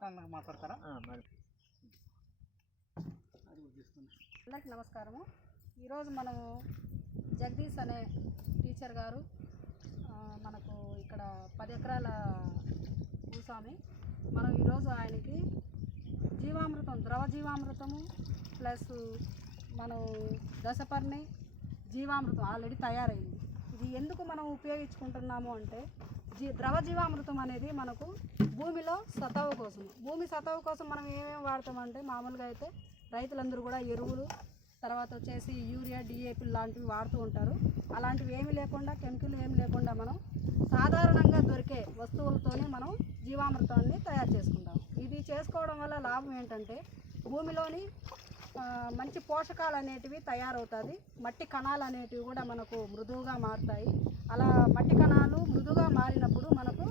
మాట్లాడతారా? అందరికి నమస్కారము. ఈరోజు మనము జగదీష్ అనే టీచర్ గారు మనకు ఇక్కడ పది ఎకరాల భూస్వామి. మనం ఈరోజు ఆయనకి జీవామృతం ద్రవ జీవామృతము ప్లస్ మనం దశపర్ణి జీవామృతం ఆల్రెడీ తయారైంది. ఇది ఎందుకు మనం ఉపయోగించుకుంటున్నాము అంటే జీ ద్రవ జీవామృతం అనేది మనకు భూమిలో సతవ కోసం. భూమి సతవ కోసం మనం ఏమేమి వాడతామంటే మామూలుగా అయితే రైతులందరూ కూడా ఎరువులు తర్వాత వచ్చేసి యూరియా డిఏపి లాంటివి వాడుతూ ఉంటారు. అలాంటివి ఏమి లేకుండా కెమికల్ ఏమి లేకుండా మనం సాధారణంగా దొరికే వస్తువులతోనే మనం జీవామృతాన్ని తయారు చేసుకుంటాం. ఇది చేసుకోవడం వల్ల లాభం ఏంటంటే భూమిలోని మంచి పోషకాలు అనేటివి తయారవుతుంది. మట్టి కణాలు అనేటివి కూడా మనకు మృదువుగా మారుతాయి. అలా మట్టి కణాలు మృదువుగా మారినప్పుడు మనకు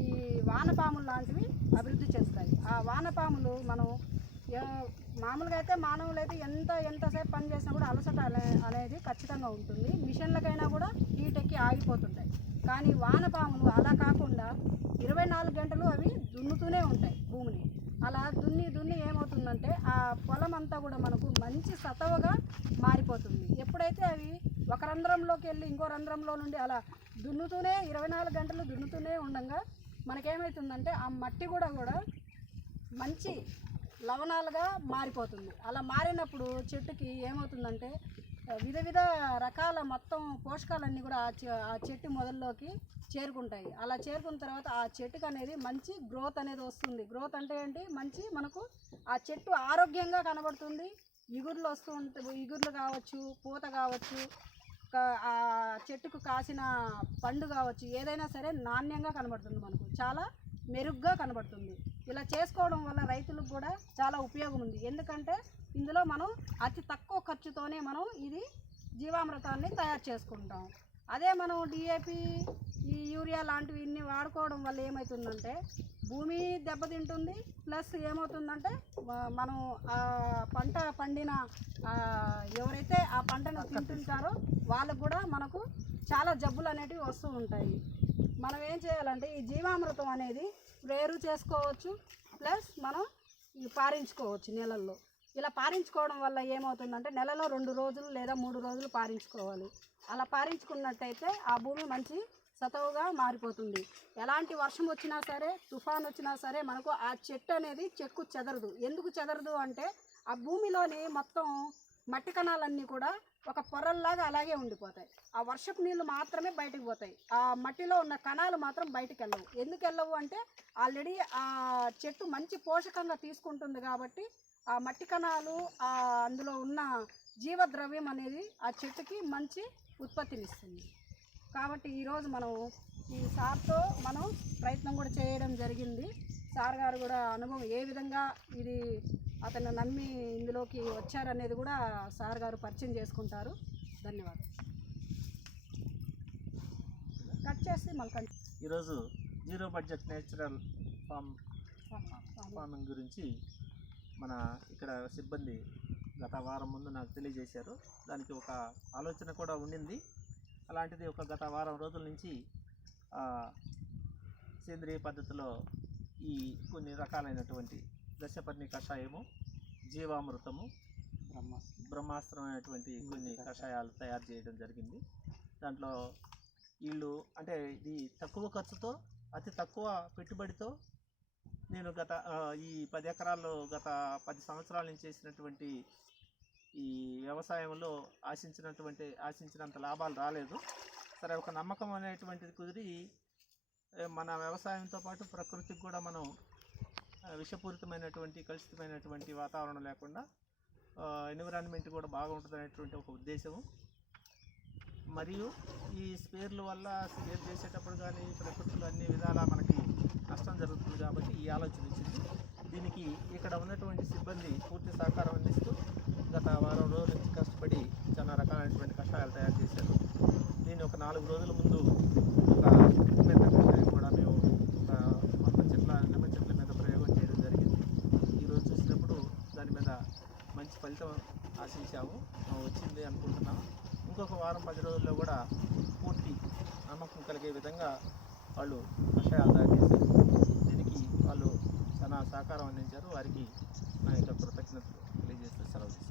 ఈ వానపాములు లాంటివి అభివృద్ధి చేస్తాయి. ఆ వానపాములు మనం మామూలుగా అయితే మానవులు అయితే ఎంత ఎంతసేపు పని చేసినా కూడా అలసట అనేది ఖచ్చితంగా ఉంటుంది. మిషన్లకైనా కూడా హీట్ ఎక్కి ఆగిపోతుంటాయి. కానీ వానపాములు అలా కాకుండా ఇరవై నాలుగు గంటలు అవి దున్నుతూనే ఉంటాయి భూమిని. అలా దున్ని దున్ని ఏమవుతుందంటే ఆ పొలం అంతా కూడా మనకు మంచి సతవగా మారిపోతుంది. ఎప్పుడైతే అవి ఒక రంధ్రంలోకి వెళ్ళి ఇంకో రంధ్రంలో నుండి అలా దున్నుతూనే ఇరవై నాలుగు గంటలు దున్నుతూనే ఉండగా మనకేమవుతుందంటే ఆ మట్టి కూడా కూడా మంచి లవణాలుగా మారిపోతుంది. అలా మారినప్పుడు చెట్టుకి ఏమవుతుందంటే వివిధ విధ రకాల మొత్తం పోషకాలన్నీ కూడా ఆ ఆ చెట్టు మొదల్లోకి చేరుకుంటాయి. అలా చేరుకున్న తర్వాత ఆ చెట్టుకు అనేది మంచి గ్రోత్ అనేది వస్తుంది. గ్రోత్ అంటే ఏంటి? మంచి మనకు ఆ చెట్టు ఆరోగ్యంగా కనబడుతుంది. ఇగుర్లు వస్తూ ఉంటాయి ఇగుర్లు కావచ్చు పూత కావచ్చు ఆ చెట్టుకు కాసిన పండు కావచ్చు ఏదైనా సరే నాణ్యంగా కనబడుతుంది మనకు. చాలా మెరుగ్గా కనబడుతుంది. ఇలా చేసుకోవడం వల్ల రైతులకు కూడా చాలా ఉపయోగం ఉంది. ఎందుకంటే ఇందులో మనం అతి తక్కువ ఖర్చుతోనే మనం ఇది జీవామృతాన్ని తయారు చేసుకుంటాం. అదే మనం డిఏపి ఈ యూరియా లాంటివి ఇన్ని వాడుకోవడం వల్ల ఏమవుతుందంటే భూమి దెబ్బతింటుంది ప్లస్ ఏమవుతుందంటే మనం ఆ పంట పండిన ఎవరైతే ఆ పంటను తింటుంటారో వాళ్ళకు కూడా మనకు చాలా జబ్బులు అనేటివి వస్తూ ఉంటాయి. మనం ఏం చేయాలంటే ఈ జీవామృతం అనేది వేరు చేసుకోవచ్చు ప్లస్ మనం పారించుకోవచ్చు నీళ్ళల్లో ఇలా పారించుకోవడం వల్ల ఏమవుతుందంటే నెలలో రెండు రోజులు లేదా మూడు రోజులు పారించుకోవాలి. అలా పారించుకున్నట్టయితే ఆ భూమి మంచి సతవుగా మారిపోతుంది. ఎలాంటి వర్షం వచ్చినా సరే తుఫాన్ వచ్చినా సరే మనకు ఆ చెట్టు అనేది చెక్కు చెదరదు. ఎందుకు చెదరదు అంటే ఆ భూమిలోని మొత్తం మట్టి కణాలన్నీ కూడా ఒక పొరల్లాగా అలాగే ఉండిపోతాయి. ఆ వర్షపు నీళ్ళు మాత్రమే బయటకు పోతాయి. ఆ మట్టిలో ఉన్న కణాలు మాత్రం బయటకు వెళ్ళవు. ఎందుకు వెళ్ళవు అంటే ఆల్రెడీ ఆ చెట్టు మంచి పోషకంగా తీసుకుంటుంది కాబట్టి ఆ మట్టి కణాలు ఆ అందులో ఉన్న జీవద్రవ్యం అనేది ఆ చెట్టుకి మంచి ఉత్పత్తినిస్తుంది. కాబట్టి ఈరోజు మనం ఈ సార్తో మనం ప్రయత్నం కూడా చేయడం జరిగింది. సార్ గారు కూడా అనుభవం ఏ విధంగా ఇది అతను నమ్మి ఇందులోకి వచ్చారనేది కూడా సార్ గారు పరిచయం చేసుకుంటారు. ధన్యవాదాలు. కట్ చేసి మళ్ళీ ఈరోజు zero budget natural farm farming గురించి మన ఇక్కడ సిబ్బంది గత వారం ముందు నాకు తెలియజేశారు. దానికి ఒక ఆలోచన కూడా ఉండింది. అలాంటిది ఒక గత వారం రోజుల నుంచి సేంద్రియ పద్ధతిలో ఈ కొన్ని రకాలైనటువంటి దశపర్ణి కషాయము జీవామృతము బ్రహ్మాస్త్రం. అనేటువంటి కొన్ని కషాయాలు తయారు చేయడం జరిగింది. దాంట్లో వీళ్ళు అంటే ఇది తక్కువ ఖర్చుతో అతి తక్కువ పెట్టుబడితో నేను గత ఈ పది ఎకరాల్లో గత పది సంవత్సరాల నుంచి చేసినటువంటి ఈ వ్యవసాయంలో ఆశించినటువంటి ఆశించినంత లాభాలు రాలేదు. సరే ఒక నమ్మకం అనేటువంటిది కుదిరి మన వ్యవసాయంతో పాటు ప్రకృతికి కూడా మనం విషపూరితమైనటువంటి కలుషితమైనటువంటి వాతావరణం లేకుండా ఎన్విరాన్మెంట్ కూడా బాగుంటుంది అనేటువంటి ఒక ఉద్దేశము. మరియు ఈ స్పేర్ల వల్ల స్పేర్ చేసేటప్పుడు కానీ ప్రకృతిలో అన్ని విధాలా మనకి నష్టం జరుగుతుంది కాబట్టి ఈ ఆలోచన వచ్చింది. దీనికి ఇక్కడ ఉన్నటువంటి సిబ్బంది పూర్తి సహకారం అందిస్తూ గత వారం రోజుల నుంచి కష్టపడి చాలా రకాలైనటువంటి కష్టాలు తయారు చేశారు. దీన్ని ఒక నాలుగు రోజుల ముందు ఒక నిమ్మ కషాయం కూడా మేము ఒక మొత్తం చెట్ల నిమ్మ చెట్ల మీద ప్రయోగం చేయడం జరిగింది ఈరోజు చూసినప్పుడు దాని మీద మంచి ఫలితం ఆశించాము. వచ్చింది అనుకుంటున్నాము ఇంకొక వారం పది రోజుల్లో కూడా పూర్తి నమ్మకం కలిగే విధంగా వాళ్ళు కషాయాలు తయారు చేశారు. దీనికి వాళ్ళు చాలా సహకారం అందించారు. వారికి నా యొక్క కృతజ్ఞతలు